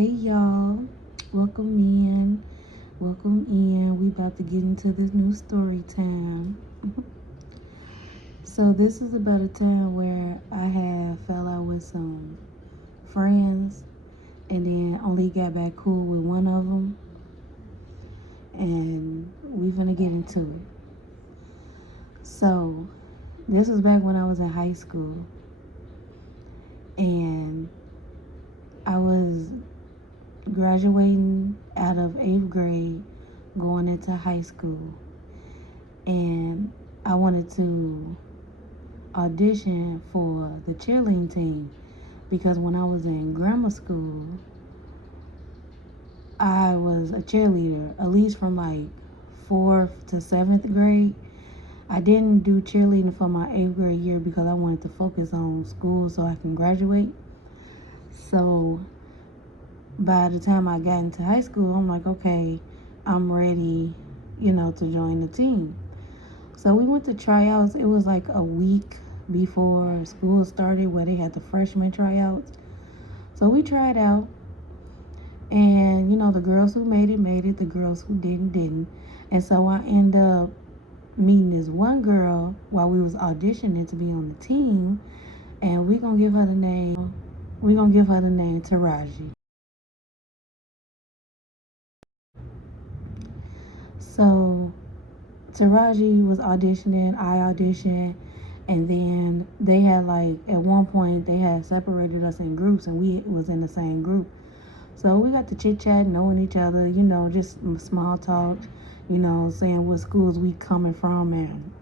Hey y'all, welcome in. Welcome in. We about to get into this new story time. So this is about a time where I had fell out with some friends and then only got back cool with one of them, and we finna get into it. So this was back when I was in high school, and I was graduating out of 8th grade, going into high school, and I wanted to audition for the cheerleading team because when I was in grammar school, I was a cheerleader, at least from like 4th to 7th grade. I didn't do cheerleading for my 8th grade year because I wanted to focus on school so I can graduate. So by the time I got into high school, I'm like, okay, I'm ready, to join the team. So we went to tryouts. It was like a week before school started where they had the freshman tryouts. So we tried out, and the girls who made it, the girls who didn't. And so I ended up meeting this one girl while we was auditioning to be on the team, and we're gonna give her the name Taraji. So Taraji was auditioning, I auditioned, and then they had like at one point they had separated us in groups, and we was in the same group. So we got to chit chat, knowing each other, just small talk, saying what schools we coming from and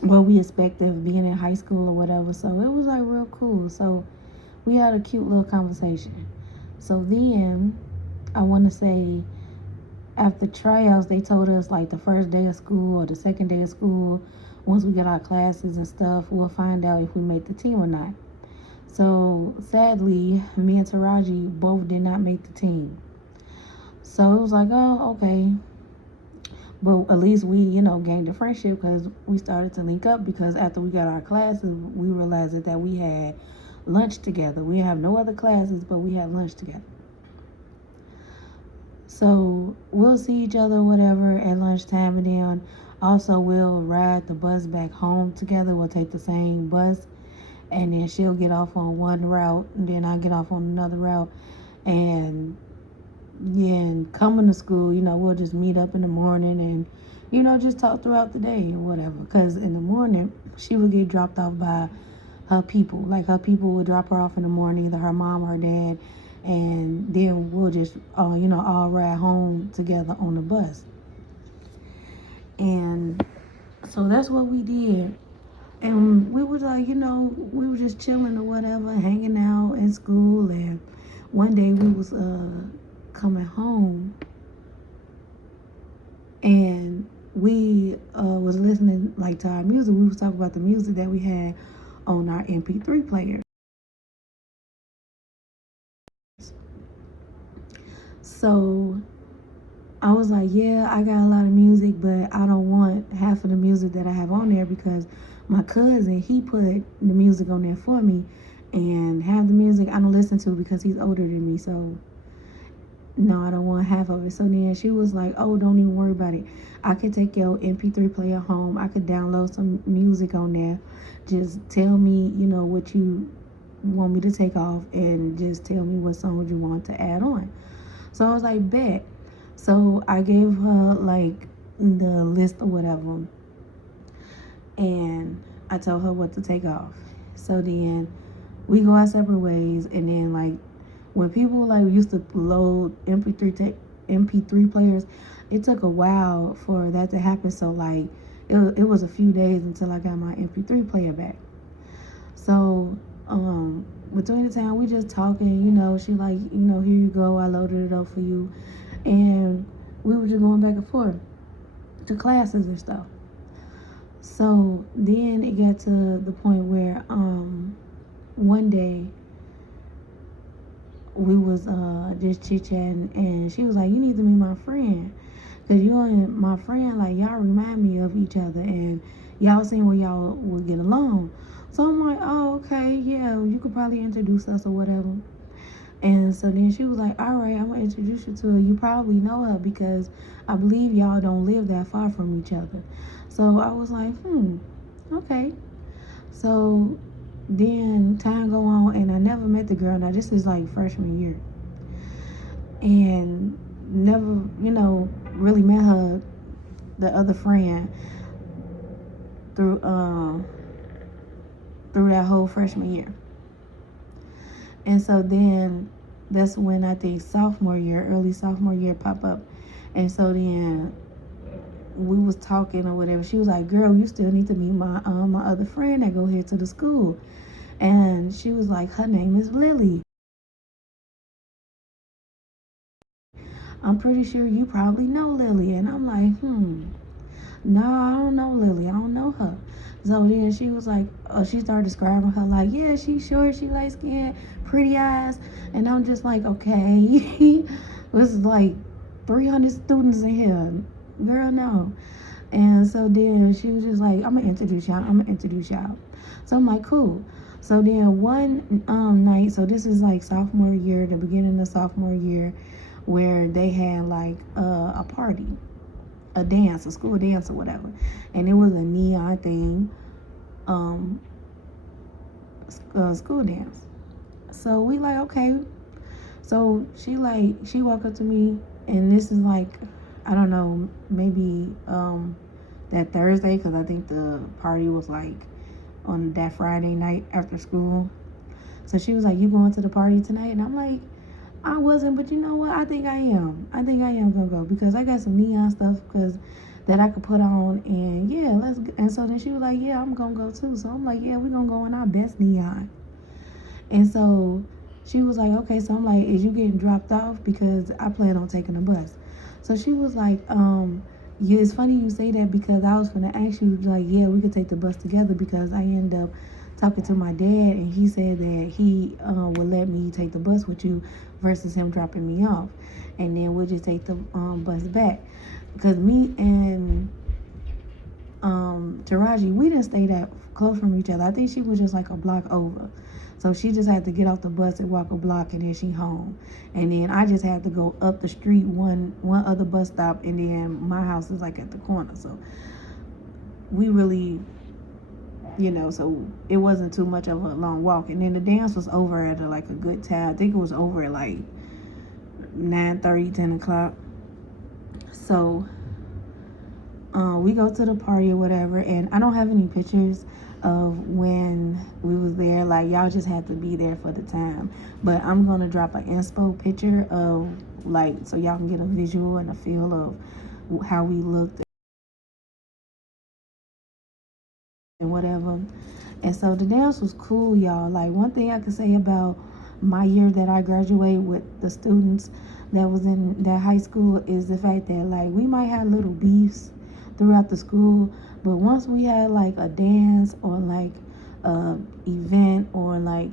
what we expect of being in high school or whatever. So it was like real cool. So we had a cute little conversation. So then I want to say after tryouts, they told us like the first day of school or the second day of school, once we get our classes and stuff, we'll find out if we make the team or not. So sadly, me and Taraji both did not make the team. So it was like, oh, okay. But at least we, gained a friendship because we started to link up because after we got our classes, we realized that we had lunch together. We have no other classes, but we had lunch together. So we'll see each other, whatever, at lunchtime, and then also we'll ride the bus back home together. We'll take the same bus, and then she'll get off on one route, and then I get off on another route, and then coming to school, we'll just meet up in the morning and just talk throughout the day or whatever. Because in the morning, she would get dropped off by her people. Like her people would drop her off in the morning, either her mom or her dad, and then we'll just all ride home together on the bus. And so that's what we did. And we was like, we were just chilling or whatever, hanging out in school. And one day we was coming home, and we was listening like to our music. We was talking about the music that we had on our MP3 player. So I was like, yeah, I got a lot of music, but I don't want half of the music that I have on there because my cousin, he put the music on there for me, and half the music I don't listen to because he's older than me. So no, I don't want half of it. So then she was like, oh, don't even worry about it. I could take your MP3 player home. I could download some music on there. Just tell me, what you want me to take off, and just tell me what songs you want to add on. So I was like, bet. So I gave her like the list or whatever, and I told her what to take off. So then we go our separate ways, and then like when people like used to load MP3 players, it took a while for that to happen. So like it was a few days until I got my MP3 player back. So between the time we just talking, she like, here you go, I loaded it up for you, and we were just going back and forth to classes and stuff. So then it got to the point where one day we was just chit-chatting, and she was like, you need to meet my friend because you and my friend, like, y'all remind me of each other, and y'all seem where y'all would get along. So I'm like, oh, okay, yeah, you could probably introduce us or whatever. And so then she was like, all right, I'm gonna introduce you to her. You probably know her because I believe y'all don't live that far from each other. So I was like, okay. So then time go on, and I never met the girl. Now this is like freshman year, and never, really met her, the other friend, through through that whole freshman year. And so then that's when I think early sophomore year pop up. And so then we was talking or whatever. She was like, girl, you still need to meet my other friend that go here to the school. And she was like, her name is Lily. I'm pretty sure you probably know Lily. And I'm like, no, I don't know Lily. I don't know her. So then she was like, she started describing her like, yeah, she's short, she light skinned, pretty eyes. And I'm just like, okay. This is like 300 students in here. Girl, no. And so then she was just like, I'm going to introduce y'all. So I'm like, cool. So then one night, so this is like sophomore year, the beginning of sophomore year, where they had like a party, a dance, a school dance or whatever. And it was a neon thing, school dance. So we like, okay. So she walked up to me, and this is like, I don't know, maybe that Thursday, because I think the party was like on that Friday night after school. So she was like, you going to the party tonight? And I'm like, I wasn't, but you know what? I think I am. I think I am gonna go because I got some neon stuff that I could put on, and yeah, let's. And so then she was like, yeah, I'm gonna go too. So I'm like, yeah, we're gonna go in our best neon. And so she was like, okay. So I'm like, is you getting dropped off? Because I plan on taking a bus. So she was like, yeah, it's funny you say that because I was gonna ask you, like, yeah, we could take the bus together because I ended up talking to my dad, and he said that he would let me take the bus with you versus him dropping me off, and then we'll just take the bus back. Because me and Taraji, we didn't stay that close from each other. I think she was just like a block over. So she just had to get off the bus and walk a block, and then she home. And then I just had to go up the street one other bus stop, and then my house is like at the corner. So we really, so it wasn't too much of a long walk. And then the dance was over at like a good time. I think it was over at like 9:30, 10 o'clock. So we go to the party or whatever, and I don't have any pictures of when we was there. Like, y'all just had to be there for the time. But I'm gonna drop an inspo picture of, like, so y'all can get a visual and a feel of how we looked and whatever. And so the dance was cool, y'all. Like, one thing I could say about my year that I graduated with the students that was in that high school is the fact that, like, we might have little beefs throughout the school, but once we had like a dance or like a event or like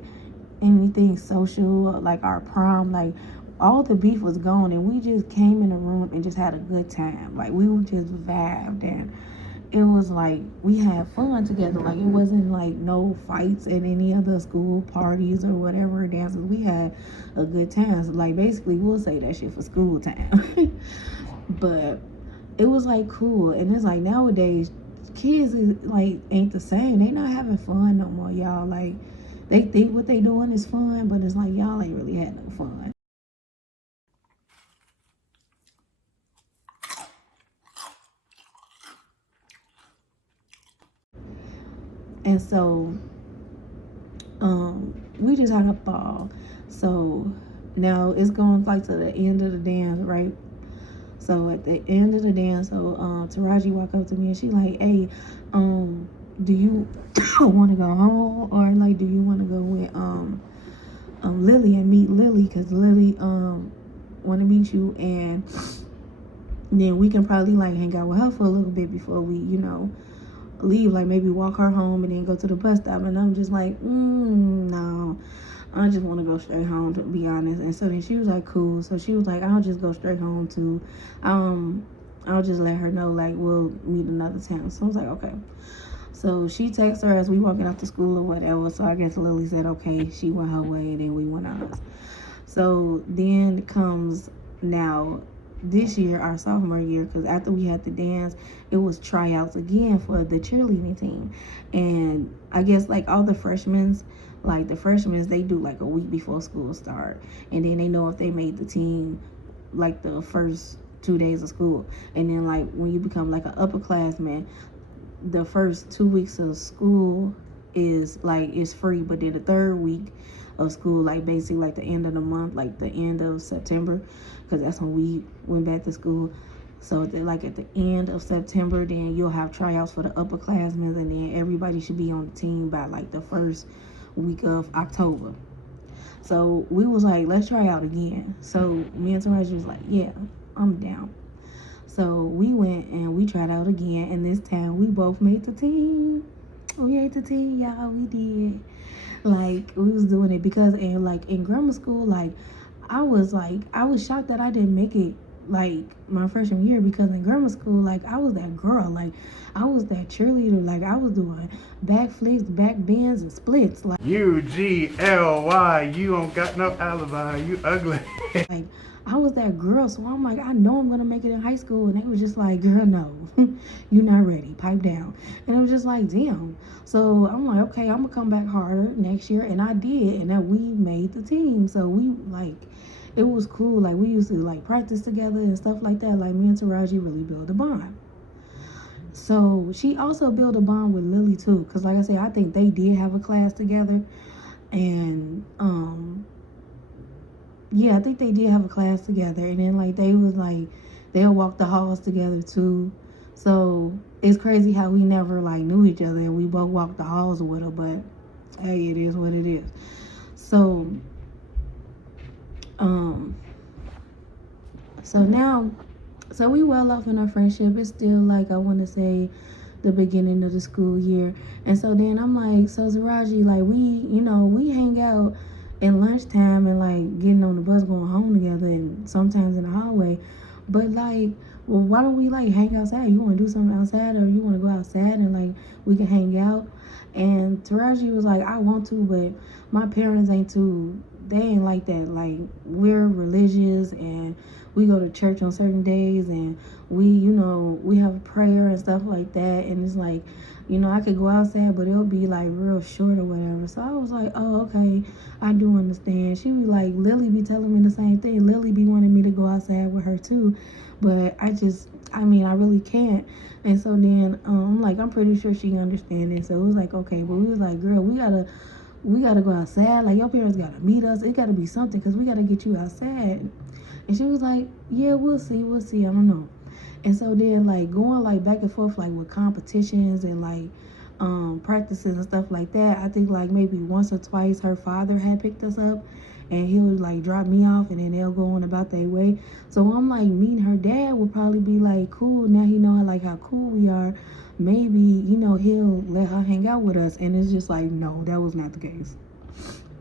anything social, like our prom, like all the beef was gone, and we just came in the room and just had a good time. Like, we were just vibed, and it was like we had fun together. Like, it wasn't like no fights at any other school parties or whatever dances. We had a good time. So, like, basically we'll say that shit for school time. But it was like cool. And it's like nowadays kids is like ain't the same. They not having fun no more, y'all. Like, they think what they doing is fun, but it's like y'all ain't really had no fun. And so we just had a ball. So now it's going like to the end of the dance, right? So at the end of the dance, so Taraji walked up to me and she like, hey, do you want to go home, or like do you want to go with Lily and meet Lily, because Lily want to meet you, and then we can probably like hang out with her for a little bit before we leave, like maybe walk her home and then go to the bus stop. And I'm just like, no, I just want to go straight home, to be honest. And so then she was like, cool. So she was like, I'll just go straight home too. I'll just let her know, like, we'll meet another time. So I was like, okay. So she texted her as we walking out to school or whatever. So I guess Lily said, okay, she went her way and then we went ours. So then comes now this year, our sophomore year, because after we had the dance, it was tryouts again for the cheerleading team. And I guess like all the freshmen, like the freshmen, they do like a week before school start, and then they know if they made the team like the first 2 days of school. And then like when you become like an upperclassman, the first 2 weeks of school is free, but then the third week of school, like basically like the end of the month, like the end of September, because that's when we went back to school. So like at the end of September, then you'll have tryouts for the upperclassmen, and then everybody should be on the team by like the first week of October. So we was like, let's try out again. So me and Taraji was like, yeah, I'm down. So we went and we tried out again, and this time we both made the team. We made the team, y'all. We did. Like we was doing it because in grammar school, like I was shocked that I didn't make it like my freshman year, because in grammar school, like I was that girl, like I was that cheerleader, like I was doing backflips, back bends, and splits. Like UGLY, you don't got no alibi, you ugly. like I was that girl, so I'm like, I know I'm gonna make it in high school, and they was just like, girl, no, you're not ready, pipe down. And it was just like, damn. So I'm like, okay, I'm gonna come back harder next year, and I did, and that we made the team. So we like, it was cool. Like we used to like practice together and stuff like that. Like me and Taraji really built a bond. So she also built a bond with Lily too, because like I said, I think they did have a class together, and yeah, I think they did have a class together, and then like they was like they'll walk the halls together too. So it's crazy how we never like knew each other, and we both walked the halls with her. But hey, it is what it is. So so now, so we well off in our friendship. It's still like I want to say the beginning of the school year, and so then I'm like, so Taraji, like we hang out in lunchtime and like getting on the bus going home together, and sometimes in the hallway. But like, well, why don't we like hang outside? You want to do something outside, or you want to go outside and like we can hang out? And Taraji was like, I want to, but my parents ain't too. They ain't like that. Like we're religious, and we go to church on certain days, and we have prayer and stuff like that. And it's like, I could go outside, but it'll be like real short or whatever. So I was like, oh, okay, I do understand. She was like, Lily be telling me the same thing. Lily be wanting me to go outside with her too, but I really can't. And so then I'm like, I'm pretty sure she understands it. So it was like, okay, but we was like, girl, we gotta go outside. Like your parents gotta meet us. It gotta be something, because we gotta get you outside. And she was like, yeah, we'll see. I don't know. And so then like going like back and forth like with competitions and like practices and stuff like that, I think like maybe once or twice her father had picked us up, and he would like drop me off, and then they'll go on about their way. So I'm like, meeting her dad would probably be like cool. Now he know like how cool we are. Maybe he'll let her hang out with us. And it's just like, no, that was not the case.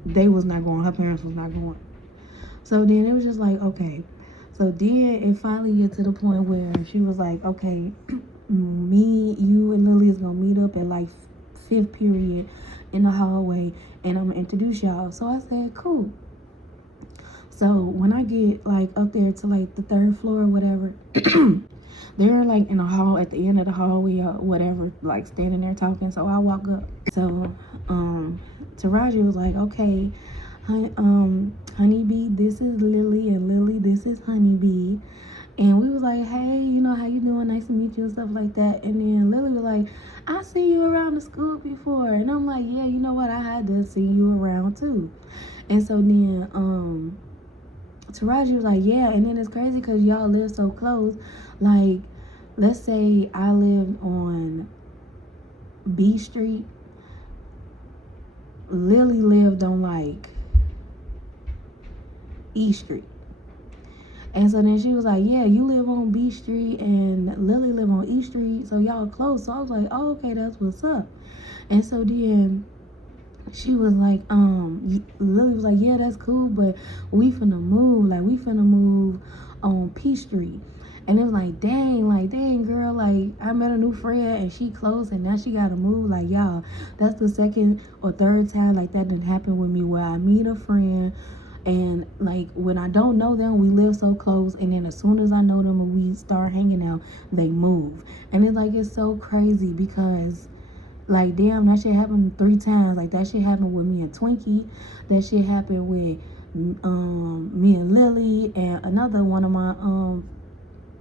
They was not going. Her parents was not going. So then it was just like, okay. So then it finally get to the point where she was like, okay, me, you, and Lily is gonna meet up at like fifth period in the hallway, and I'm gonna introduce y'all. So I said, cool. So when I get like up there to like the third floor or whatever, they're like in a hall at the end of the hallway or whatever, like standing there talking. So I walk up. So Taraji was like, okay, Honeybee, this is Lily, and Lily, this is Honeybee. And we was like, hey, how you doing? Nice to meet you and stuff like that. And then Lily was like, I see you around the school before. And I'm like, yeah, you know what? I had to see you around too. And so then Taraji was like, yeah. And then it's crazy because y'all live so close. Like, let's say I lived on B Street. Lily lived on like E Street. And so then she was like, yeah, you live on B Street and Lily live on E Street, so y'all close. So I was like, oh, okay, that's what's up. And so then she was like, Lily was like, yeah, that's cool, but we finna move on P Street. And it was like, dang, girl, like, I met a new friend and she close and now she gotta move. Like, y'all, that's the second or third time like that didn't happen with me, where I meet a friend And like when I don't know them, we live so close, and then as soon as I know them and we start hanging out, they move. And it's like it's so crazy because like damn, that shit happened 3 times. Like that shit happened with me and Twinkie. That shit happened with me and Lily and another one of my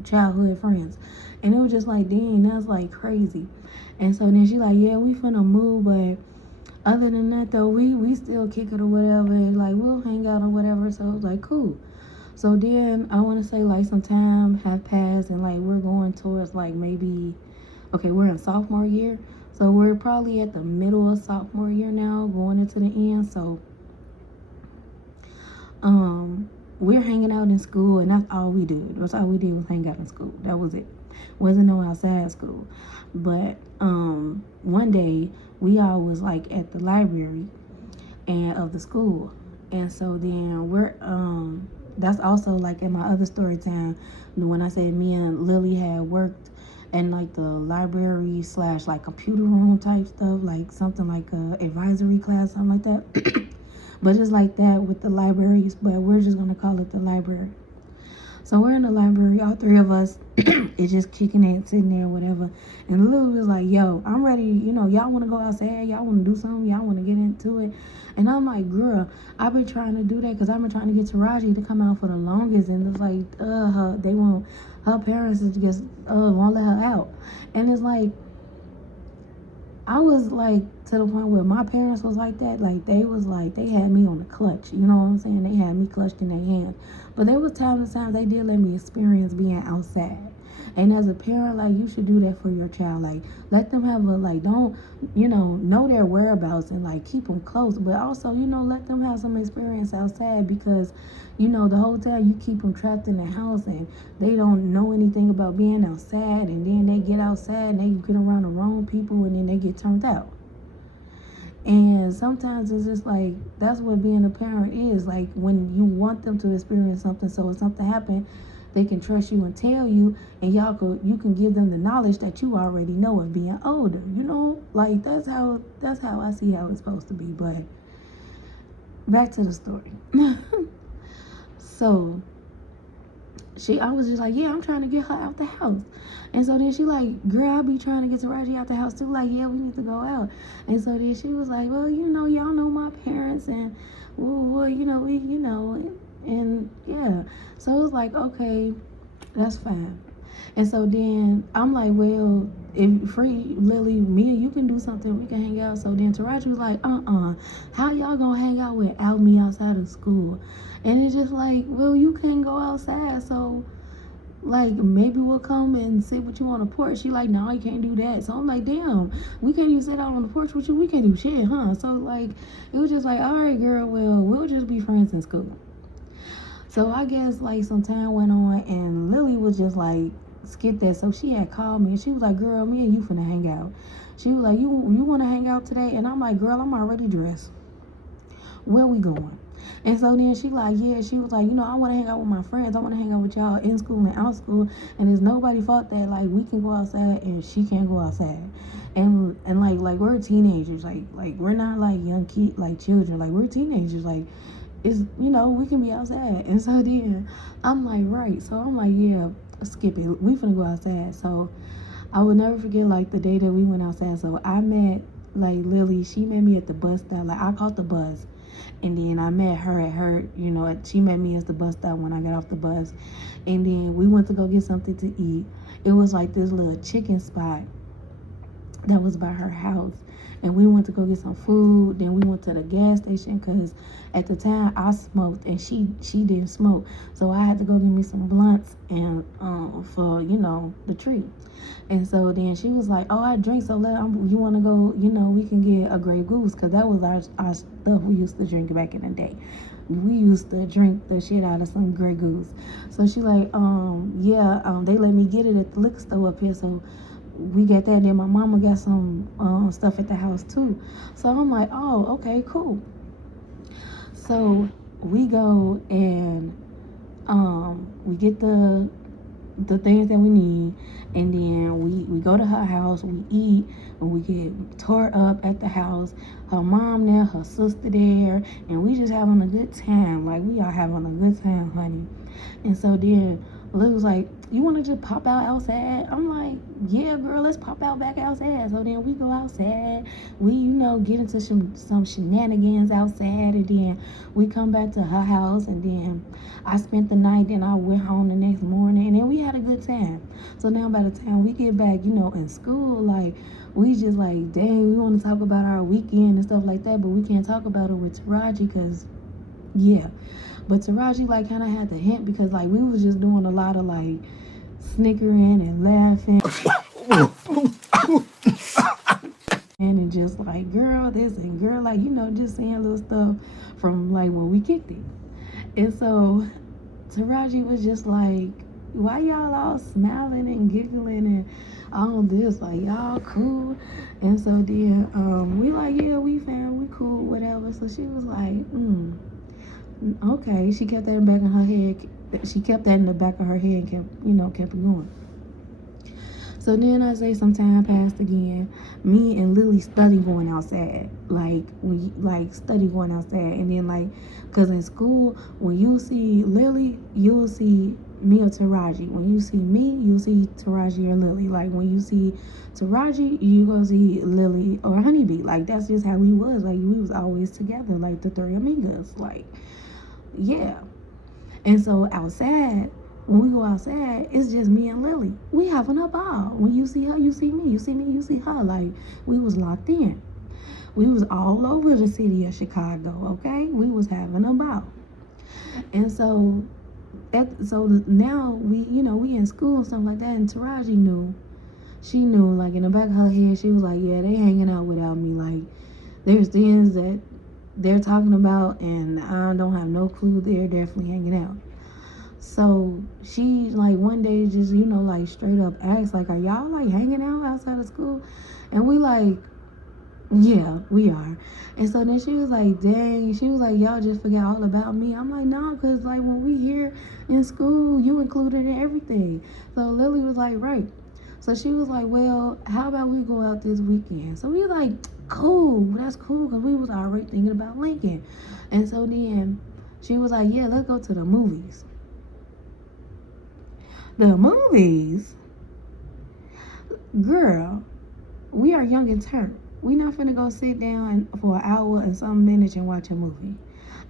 childhood friends. And it was just like, dang, that's like crazy. And so then she like, yeah, we finna move, but other than that though, we still kick it or whatever, and like we'll hang out or whatever. So it was like cool. So then I want to say like some time have passed, and like we're going towards like maybe, okay, we're in sophomore year, so we're probably at the middle of sophomore year now, going into the end. So we're hanging out in school, and that's all we did. That's all we did was hang out in school. That was it. Wasn't no outside school. But one day we all was like at the library and of the school, and so then we're that's also like in my other story time when I said me and Lily had worked in like the library slash like computer room type stuff, like something like a advisory class, something like that. But it's like that with the libraries, but we're just gonna call it the library. So we're in the library, all three of us. It's just kicking it, sitting there, whatever. And Lily was like, yo, I'm ready. You know, y'all want to go outside? Y'all want to do something? Y'all want to get into it? And I'm like, girl, I've been trying to do that because I've been trying to get Taraji to come out for the longest. And it's like, they won't, her parents just won't let her out. And it's like, I was like to the point where my parents was like that. Like they was like, they had me on the clutch. You know what I'm saying? They had me clutched in their hand. But there was times they did let me experience being outside. And as a parent, like you should do that for your child. Like let them have a like, don't know their whereabouts and like keep them close. But also, let them have some experience outside because, the whole time you keep them trapped in the house and they don't know anything about being outside. And then they get outside and they get around the wrong people and then they get turned out. And sometimes it's just like that's what being a parent is like when you want them to experience something. So if something happened, they can trust you and tell you, and you can give them the knowledge that you already know of being older. Like that's how I see how it's supposed to be. But back to the story. So I was just like, yeah, I'm trying to get her out the house. And so then she like, girl, I be trying to get Taraji out the house too. Like, yeah, we need to go out. And so then she was like, well, y'all know my parents and, well, and yeah. So it was like, okay, that's fine. And so then I'm like, well, if free Lily, me and you can do something, we can hang out. So then Taraji was like, how y'all gonna hang out without me outside of school? And it's just like, well, you can't go outside, so like maybe we'll come and sit with you on the porch. She like, no, you can't do that. So I'm like, damn, we can't even sit out on the porch with you. We can't do shit, huh? So like, it was just like, all right, girl, well, we'll just be friends in school. So I guess like some time went on and Lily was just like, skip that. So she had called me and she was like, girl, me and you finna hang out. She was like, you want to hang out today? And I'm like, girl, I'm already dressed. Where we going? And so then she like, yeah, she was like, I want to hang out with my friends. I want to hang out with y'all in school and out school. And it's nobody fault that like we can go outside and she can't go outside. And like we're teenagers. Like we're not like young kids, like children. Like we're teenagers. Like it's we can be outside. And so then I'm like, right. So I'm like, yeah, skip it. We finna go outside. So I will never forget like the day that we went outside. So I met like Lily. She met me at the bus stop. Like I caught the bus. And then I met her at her, she met me at the bus stop when I got off the bus. And then we went to go get something to eat. It was like this little chicken spot that was by her house. And we went to go get some food. Then we went to the gas station because at the time I smoked and she didn't smoke. So I had to go get me some blunts and for, the treat. And so then she was like, oh, I drink, so you want to go, we can get a Grey Goose, because that was our stuff we used to drink back in the day. We used to drink the shit out of some Grey Goose. So she like, they let me get it at the liquor store up here, so we got that. And then my mama got some stuff at the house too. So I'm like, oh, okay, cool. So we go and we get the the things that we need, and then we go to her house, we eat, and we get tore up at the house. Her mom there, her sister there, and we just having a good time. Like, we are having a good time, honey. And so then Lily was like, you want to just pop out outside? I'm like, yeah, girl, let's pop out back outside. So then we go outside. We, get into some shenanigans outside. And then we come back to her house. And then I spent the night. Then I went home the next morning. And then we had a good time. So now by the time we get back, in school, like, we just like, dang, we want to talk about our weekend and stuff like that. But we can't talk about it with Taraji because, yeah. But Taraji, like, kind of had the hint because, like, we was just doing a lot of, like, snickering and laughing. And just, like, girl, this and girl, like, just saying little stuff from, like, when we kicked it. And so Taraji was just like, why y'all all smiling and giggling and all this? Like, y'all cool? And so then we like, yeah, we cool, whatever. So she was like, okay. She kept that in the back of her head. She kept that in the back of her head and kept it going. So then I say some time passed again. Me and Lily study going outside. Like, we study going outside. And then, like, because in school, when you see Lily, you'll see me or Taraji. When you see me, you'll see Taraji or Lily. Like, when you see Taraji, you gonna see Lily or Honeybee. Like, that's just how we was. Like, we was always together, like the three amigas. Like, yeah. And so outside, when we go outside, it's just me and Lily. We having a ball. When you see her, you see me. You see me, you see her. Like, we was locked in. We was all over the city of Chicago, okay? We was having a ball. And so now we in school and stuff like that, and Taraji knew. She knew, like, in the back of her head, she was like, yeah, they hanging out without me. Like, there's things that they're talking about, and I don't have no clue. They're definitely hanging out. So she, like, one day just, like, straight up asked, like, are y'all, like, hanging out outside of school? And we like, yeah, we are. And so then she was like, dang. She was like, y'all just forget all about me. I'm like, no, because, like, when we here in school, you included in everything. So Lily was like, right. So she was like, well, how about we go out this weekend? So we like, cool, that's cool, because we was already thinking about Lincoln. And so then she was like, yeah, let's go to the movies. The movies? Girl, we are young and turned. We not finna go sit down for an hour and some minutes and watch a movie.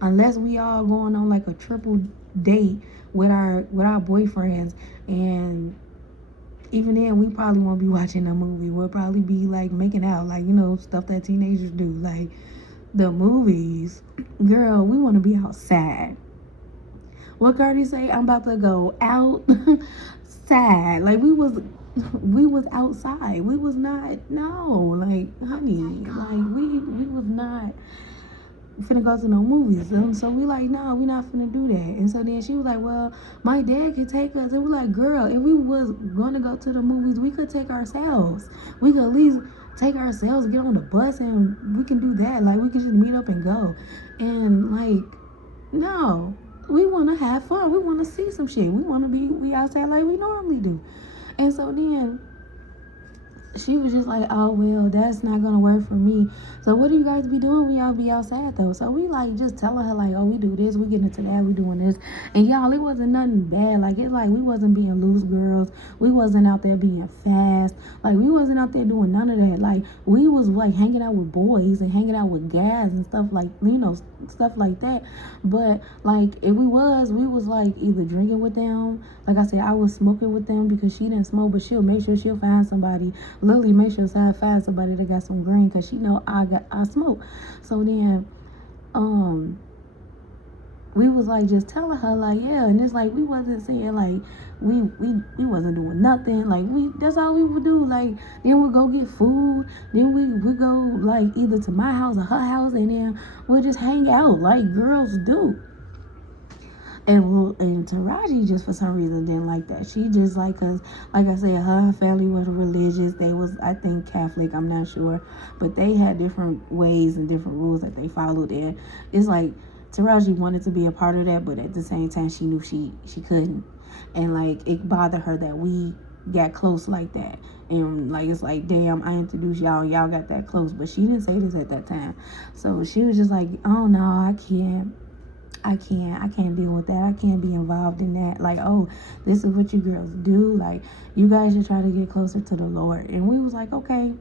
Unless we all going on like a triple date with our boyfriends, and even then we probably won't be watching a movie. We'll probably be like making out, like, stuff that teenagers do. Like, the movies, girl, we want to be outside. What Cardi say? I'm about to go outside. Like, we was outside. We was not, no, like, honey, like, we was not finna go to no movies. And so we like, no, we not finna do that. And so then she was like, well, my dad could take us. And we like, girl, if we was gonna go to the movies, we could take ourselves. We could at least take ourselves, get on the bus, and we can do that. Like, we can just meet up and go. And, like, no, we want to have fun. We want to see some shit. We outside like we normally do. And so then she was just like, oh, well, that's not going to work for me. So what do you guys be doing when y'all be outside, though? So we, like, just telling her, like, oh, we do this, we get into that, we doing this. And, y'all, it wasn't nothing bad. Like, it's like we wasn't being loose girls. We wasn't out there being fast. Like, we wasn't out there doing none of that. Like, we was, like, hanging out with boys and hanging out with guys and stuff like, stuff like that. But, like, if we was, like, either drinking with them. Like I said, I was smoking with them because she didn't smoke, but she'll make sure she'll find somebody. Lily make sure I find somebody that got some green, because she know I smoke. So then we was like just telling her, like, yeah, and it's like we wasn't saying like we wasn't doing nothing. Like, that's all we would do. Like, then we'll go get food, then we go like either to my house or her house, and then we'll just hang out like girls do. And Taraji just for some reason didn't like that. She just like, cause like I said, her family was religious. They was, I think, Catholic. I'm not sure, but they had different ways and different rules that they followed. And it's like Taraji wanted to be a part of that, but at the same time, she knew she couldn't. and like it bothered her that we got close like that. And like it's like, damn, I introduced y'all and y'all got that close. But she didn't say this at that time. So she was just like, oh no, I can't deal with that. I can't be involved in that. Like, oh, this is what you girls do. Like, you guys should try to get closer to the Lord. And we was like, okay,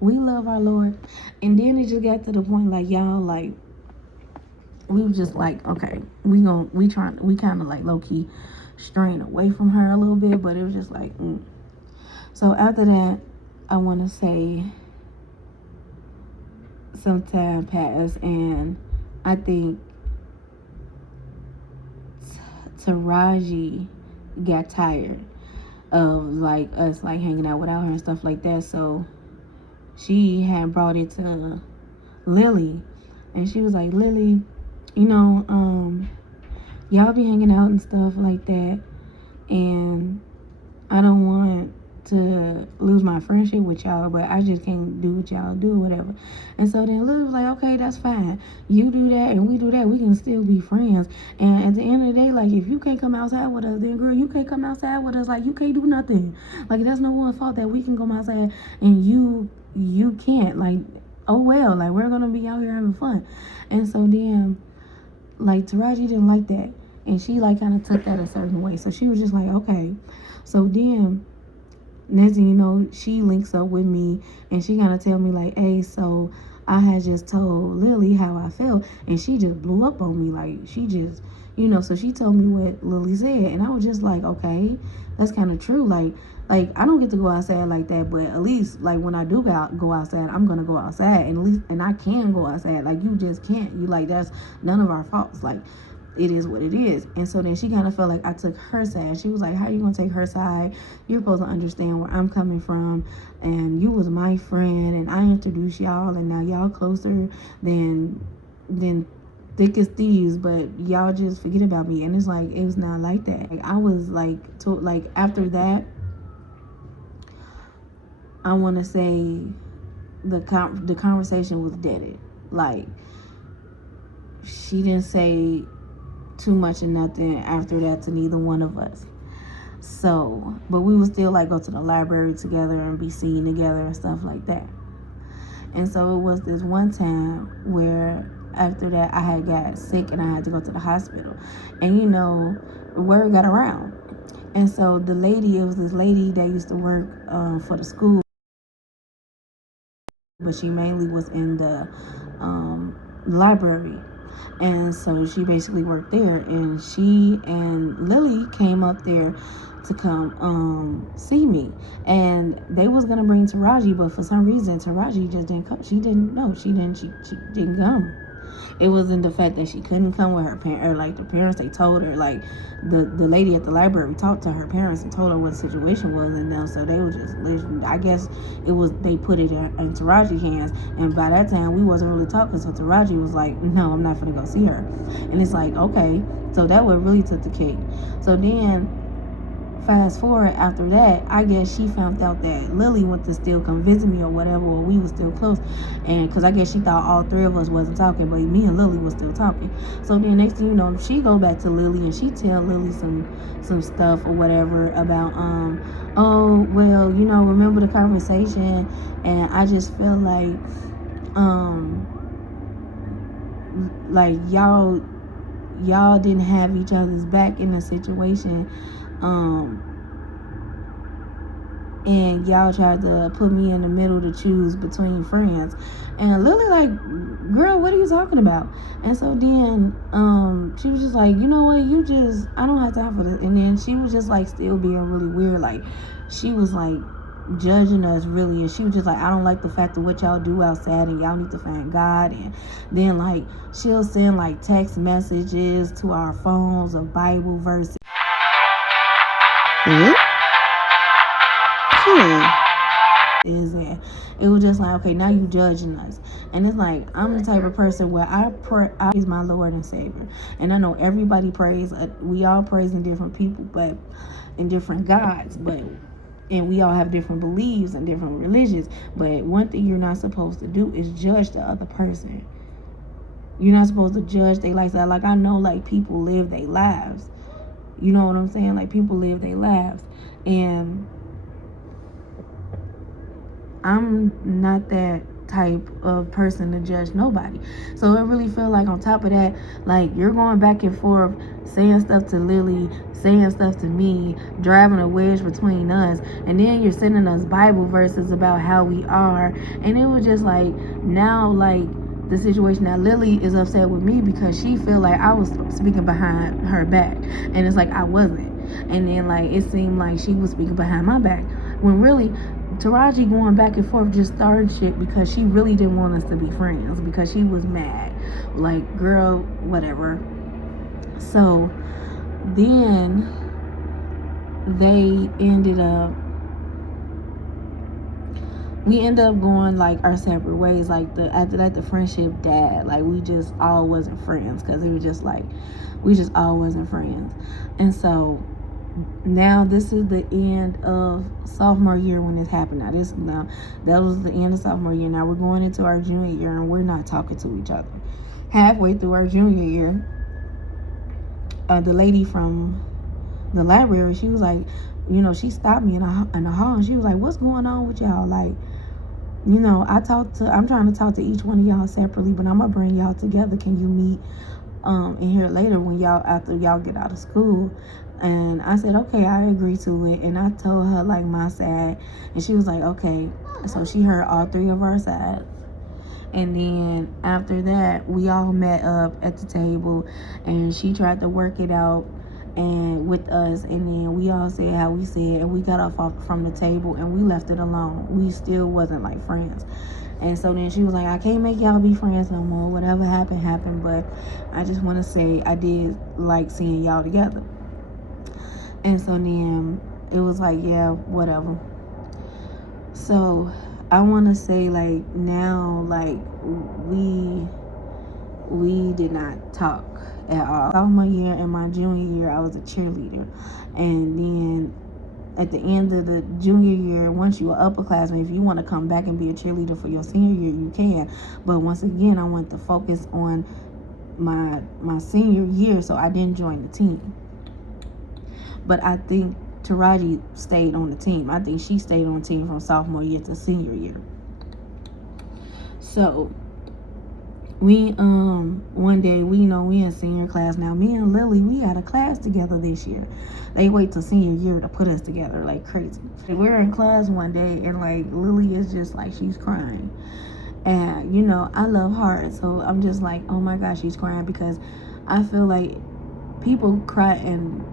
we love our Lord. And then it just got to the point like, y'all, like, we were just like, okay, we kind of like low key straying away from her a little bit, but it was just like, So after that, I want to say some time passed, and I think Taraji got tired of like us like hanging out without her and stuff like that. So she had brought it to Lily, and she was like, Lily, you know, y'all be hanging out and stuff like that, and I don't want to lose my friendship with y'all, but I just can't do what y'all do, whatever. And so then Lily was like, okay, that's fine. You do that and we do that. We can still be friends. And at the end of the day, like, if you can't come outside with us, then girl, you can't come outside with us. Like, you can't do nothing. Like, that's no one's fault that we can come outside and you can't. Like, oh well, like, we're gonna be out here having fun. And so then, like, Taraji didn't like that, and she like kind of took that a certain way. So she was just like, okay. So then next thing you know, she links up with me, and she kind of tell me like, hey, so I had just told Lily how I felt, and she just blew up on me. Like, she just, so she told me what Lily said, and I was just like, okay, that's kind of true. Like I don't get to go outside like that, but at least like when I do go outside, I'm gonna go outside, and I can go outside. Like, you just can't. You like, that's none of our faults. Like, it is what it is. And so then she kind of felt like I took her side. She was like, how you gonna take her side? You're supposed to understand where I'm coming from, and you was my friend, and I introduced y'all, and now y'all closer than thick as thieves, but y'all just forget about me. And it's like, it was not like that. Like, I was like, after that, I want to say the conversation was deaded. Like, she didn't say too much or nothing after that to neither one of us. So, but we would still like go to the library together and be seen together and stuff like that. And so it was this one time where after that I had got sick and I had to go to the hospital, and word got around. And so it was this lady that used to work for the school, but she mainly was in the library. And so she basically worked there, and she and Lily came up there to come see me, and they was gonna bring Taraji, but for some reason Taraji just didn't come. She didn't come. It wasn't the fact that she couldn't come with her parents, or like the parents, they told her, like the lady at the library talked to her parents and told her what the situation was, and then so they were just listening. I guess it was, they put it in Taraji's hands, and by that time we wasn't really talking, so Taraji was like, no, I'm not gonna go see her. And it's like, okay, so that what really took the cake. So then fast forward after that, I guess she found out that Lily went to still come visit me or whatever, or we were still close, and because I guess she thought all three of us wasn't talking, but me and Lily was still talking. So then next thing you know, she go back to Lily and she tell Lily some stuff or whatever about oh well, remember the conversation, and I just feel like y'all didn't have each other's back in the situation, and y'all tried to put me in the middle to choose between friends. And Lily like, girl, what are you talking about? And so then she was just like, you know what, I don't have time for this. And then she was just like still being really weird. Like, she was like judging us really, and she was just like, I don't like the fact of what y'all do outside, and y'all need to find God. And then like she'll send like text messages to our phones of Bible verses. And it was just like, okay, now you judging us. And it's like, I'm the type of person where I praise my Lord and Savior, and I know everybody prays, we all praise in different people, but in different gods, and we all have different beliefs and different religions. But one thing you're not supposed to do is judge the other person. You're not supposed to judge their lifestyle. Like, I know like people live their lives, You know what I'm saying? Like, people live their lives. And I'm not that type of person to judge nobody. So it really feel like, on top of that, like, you're going back and forth, saying stuff to Lily, saying stuff to me, driving a wedge between us, and then you're sending us Bible verses about how we are. And it was just like, now, like, the situation that Lily is upset with me because she feel like I was speaking behind her back, and it's like I wasn't. And then, like, it seemed like she was speaking behind my back, when really Taraji going back and forth just starting shit because she really didn't want us to be friends, because she was mad. Like, girl, whatever. So then we ended up going, like, our separate ways. Like, after that, the friendship died. Like, we just all wasn't friends, because it was just like, we just all wasn't friends. And so now this is the end of sophomore year when this happened. Now that was the end of sophomore year. Now we're going into our junior year, and we're not talking to each other. Halfway through our junior year, the lady from the library, she was like, you know, she stopped me in the hall, and she was like, what's going on with y'all? Like, you know, I'm trying to talk to each one of y'all separately, but I'm gonna bring y'all together. Can you meet in here later after y'all get out of school? And I said, okay, I agree to it. And I told her, like, my side, and she was like, okay. So she heard all three of our sides. And then after that, we all met up at the table, and she tried to work it out and with us, and then we all said how we said, and we got off from the table, and we left it alone. We still wasn't like friends. And so then she was like, I can't make y'all be friends no more. Whatever happened, but I just want to say I did like seeing y'all together. And so then it was like, yeah, whatever. So I want to say, like, now, like, we did not talk at all. Sophomore year and my junior year, I was a cheerleader. And then at the end of the junior year, once you're upperclassman, if you want to come back and be a cheerleader for your senior year, you can. But once again, I want to focus on my senior year, so I didn't join the team. But I think Taraji stayed on the team. I think she stayed on the team from sophomore year to senior year. So we one day, we in senior class now. Me and Lily, we had a class together this year. They wait till senior year to put us together like crazy. We're in class one day, and like Lily is just like, she's crying. And you know, I love hard, so I'm just like, oh my gosh, she's crying, because I feel like people cry in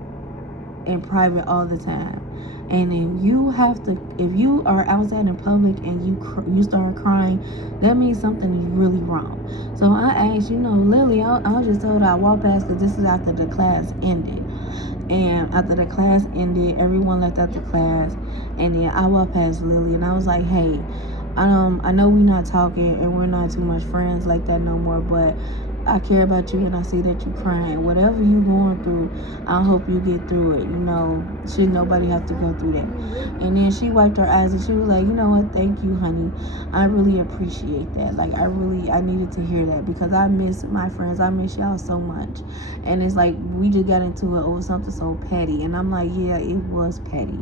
private all the time. And if you are outside in public and you start crying, that means something is really wrong. So I asked, Lily, I just told her I walked past, because this is after the class ended. And after the class ended, everyone left out the class, and then I walked past Lily, and I was like, hey, I know we're not talking and we're not too much friends like that no more, but I care about you, and I see that you're crying. Whatever you're going through, I hope you get through it. Should nobody have to go through that. And then she wiped her eyes, and she was like, you know what, thank you, honey. I really appreciate that. Like, I needed to hear that, because I miss my friends. I miss y'all so much. And it's like, we just got into it over something so petty. And I'm like, yeah, it was petty.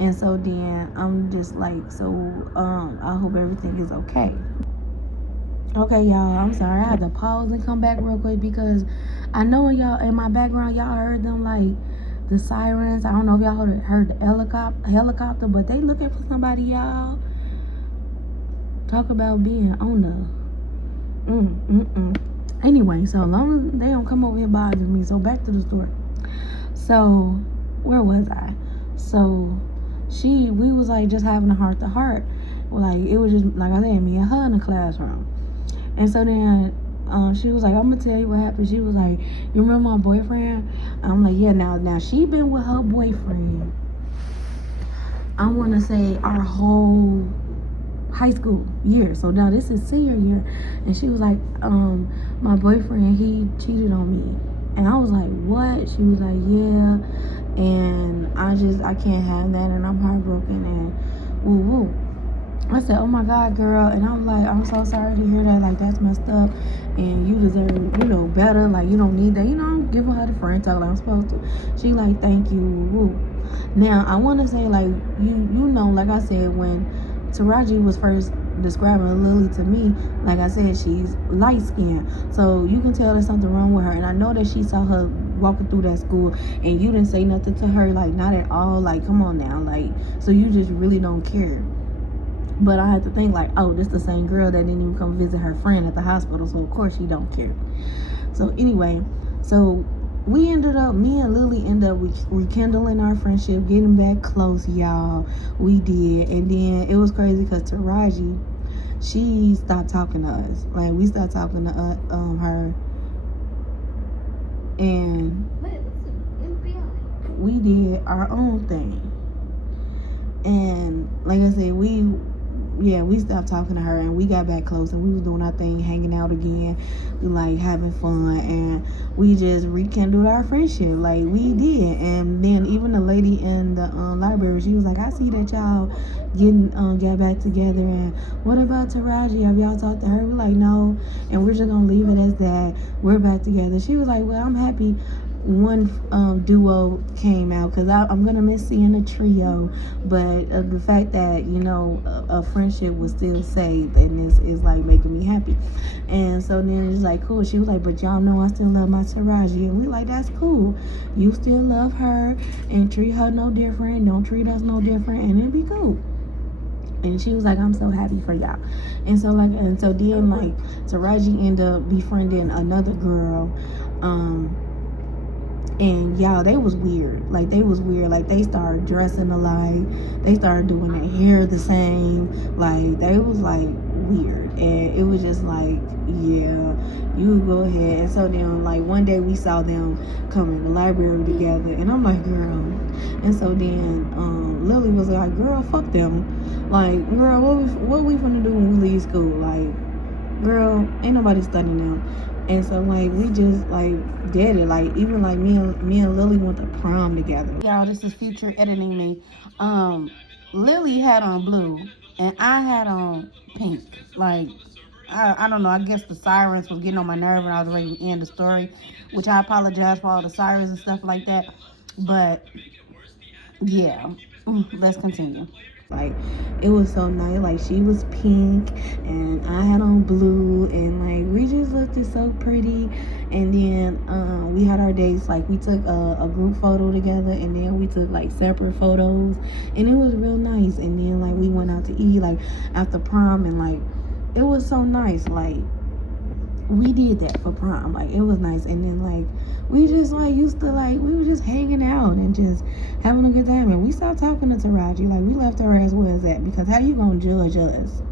And so then I'm just like, I hope everything is okay. Okay, y'all, I'm sorry. I had to pause and come back real quick, because I know in my background, y'all heard them, like, the sirens. I don't know if y'all heard the helicopter, but they looking for somebody, y'all. Talk about being on the Anyway, so long as they don't come over here bothering me. So back to the story. So where was I? So we was like just having a heart to heart. Like, it was just, like I said, me and her in the classroom. And so then she was like, I'm gonna tell you what happened. She was like, you remember my boyfriend? I'm like, yeah. Now she been with her boyfriend, I want to say, our whole high school year. So now this is senior year. And she was like, my boyfriend, he cheated on me. And I was like, what? She was like, yeah. And I can't have that, and I'm heartbroken, and woo. I said, oh my God, girl. And I was like, I'm so sorry to hear that. Like, that's messed up, and you deserve, better. Like, you don't need that. giving her the friend talk like I'm supposed to. She like, thank you, woo. Now, I want to say, like, you know, like I said, when Taraji was first describing Lily to me, like I said, she's light skinned. So you can tell there's something wrong with her. And I know that she saw her walking through that school and you didn't say nothing to her, like, not at all. Like, come on now. Like, so you just really don't care. But I had to think, like, oh, this the same girl that didn't even come visit her friend at the hospital. So, of course, she don't care. So, anyway, so me and Lily ended up rekindling our friendship, getting back close, y'all. We did. And then it was crazy because Taraji, she stopped talking to us. Like, we stopped talking to her. And we did our own thing. And like I said, we stopped talking to her and we got back close and we was doing our thing, hanging out again, like having fun, and we just rekindled our friendship like we did. And then even the lady in the library, she was like, I see that y'all get back together, and what about Taraji? Have y'all talked to her? We're like, no, and we're just gonna leave it as that. We're back together. She was like, well, I'm happy one duo came out because I'm gonna miss seeing a trio, but the fact that, you know, a friendship was still saved, and this is like making me happy. And so then it's like, cool. She was like, but y'all know I still love my Taraji, and we like, that's cool. You still love her and treat her no different, don't treat us no different, and it'd be cool. And she was like, I'm so happy for y'all. And so then like Taraji ended up befriending another girl, and y'all, they was weird. Like, they started dressing alike. They started doing their hair the same. Like, they was like weird. And it was just like, yeah, you go ahead. And so then, like, one day we saw them come in the library together. And I'm like, girl. And so then Lily was like, girl, fuck them. Like, girl, what we finna do when we leave school? Like, girl, ain't nobody studying them. And so, like, we just, like, did it. Like, even, like, me and Lily went to prom together. Y'all, this is future editing me. Lily had on blue, and I had on pink. Like, I don't know. I guess the sirens was getting on my nerve, and I was ready to end the story, which I apologize for all the sirens and stuff like that. But, yeah, let's continue. Like, it was so nice. Like, she was pink and I had on blue, and like we just looked so pretty. And then we had our dates. Like, we took a group photo together, and then we took like separate photos, and it was real nice. And then like we went out to eat like after prom, and like it was so nice. Like, we did that for prom. Like, it was nice. And then like we just like used to, like, we were just hanging out and just having a good time. And we stopped talking to Taraji. Like, we left her as where it's at, because how you gonna judge us?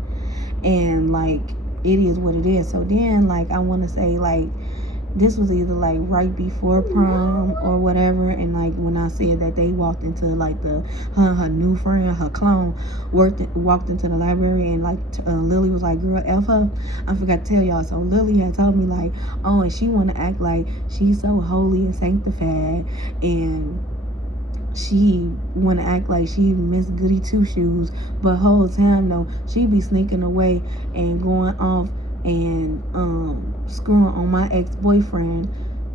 And like, it is what it is. So then, like, I want to say, like, this was either like right before prom or whatever. And like when I said that they walked into like her new friend, her clone, walked into the library, and like Lily was like, girl, F her. I forgot to tell y'all. So Lily had told me like, oh, and she want to act like she's so holy and sanctified, and she want to act like she Miss Goody Two Shoes, but whole time though she be sneaking away and going off and screwing on my ex-boyfriend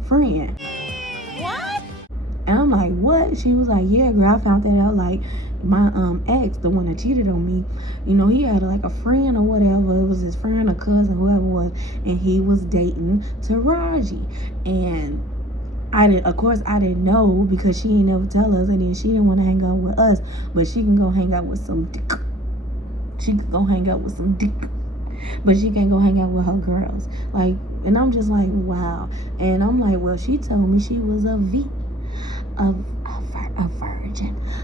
friend. What? And I'm like, what? She was like, yeah, girl, I found that out. Like, my ex, the one that cheated on me, you know, he had like a friend or whatever. It was his friend or cousin, whoever it was, and he was dating Taraji. And I didn't know, because she ain't never tell us, and then she didn't want to hang out with us, but she can go hang out with some dick. She can go hang out with some dick, but she can't go hang out with her girls. Like, and I'm just like, wow. And I'm like, well, she told me she was a virgin.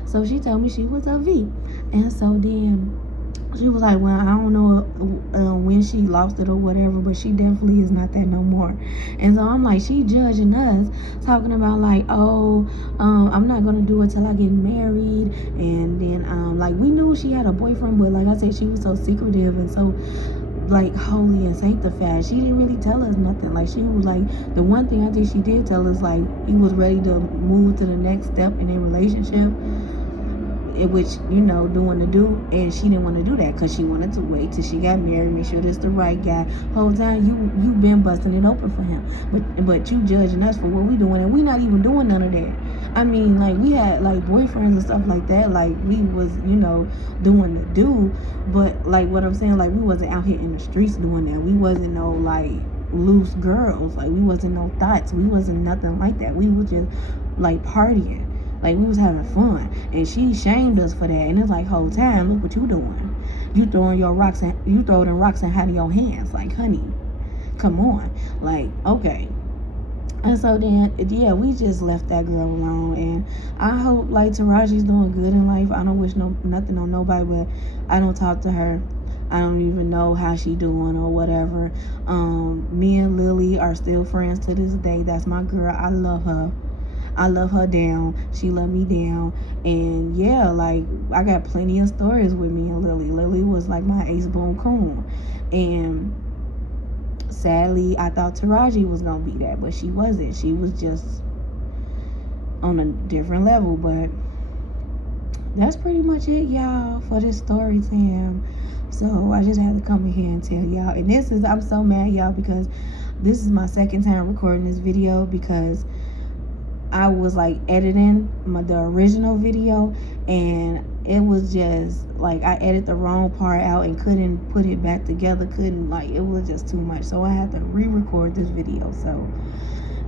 So she told me she was a V. And so then she was like, well, I don't know when she lost it or whatever, but she definitely is not that no more. And so I'm like, she judging us, talking about like, oh, I'm not gonna do it till I get married. And then like, we knew she had a boyfriend, but like I said, she was so secretive and so like holy and sanctified. She didn't really tell us nothing. Like, she was like, the one thing I think she did tell us, like, he was ready to move to the next step in their relationship. which, you know, doing the do, and she didn't want to do that because she wanted to wait till she got married, make sure this the right guy. Whole time you been busting it open for him, but you judging us for what we doing, and we not even doing none of that. I mean, like, we had like boyfriends and stuff like that, like we was, you know, doing the do, but like what I'm saying, like we wasn't out here in the streets doing that. We wasn't no like loose girls, like we wasn't no thoughts, we wasn't nothing like that. We was just like partying. Like, we was having fun, and she shamed us for that. And it's like, whole time, look what you doing. You throwing them rocks and hiding your hands. Like, honey, come on. Like, okay. And so then, yeah, we just left that girl alone. And I hope, like, Taraji's doing good in life. I don't wish nothing on nobody, but I don't talk to her. I don't even know how she doing or whatever. Me and Lily are still friends to this day. That's my girl. I love her. I love her down. She love me down. And yeah, like, I got plenty of stories with me and Lily. Lily was like my ace boon coon. And sadly, I thought Taraji was going to be that, but she wasn't. She was just on a different level. But that's pretty much it, y'all, for this story time. So I just had to come in here and tell y'all. And I'm so mad, y'all, because this is my second time recording this video, because I was like editing the original video, and it was just like I edited the wrong part out and couldn't put it back together. It was just too much. So I had to re-record this video. So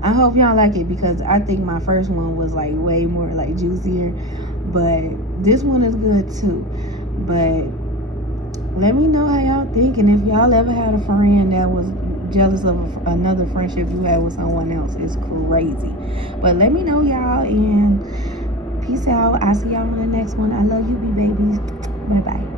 I hope y'all like it, because I think my first one was like way more like juicier, but this one is good too. But let me know how y'all think, and if y'all ever had a friend that was jealous of another friendship you had with someone else. It's crazy. But let me know, y'all, and peace out. I'll see y'all on the next one. I love you, babies. Bye bye.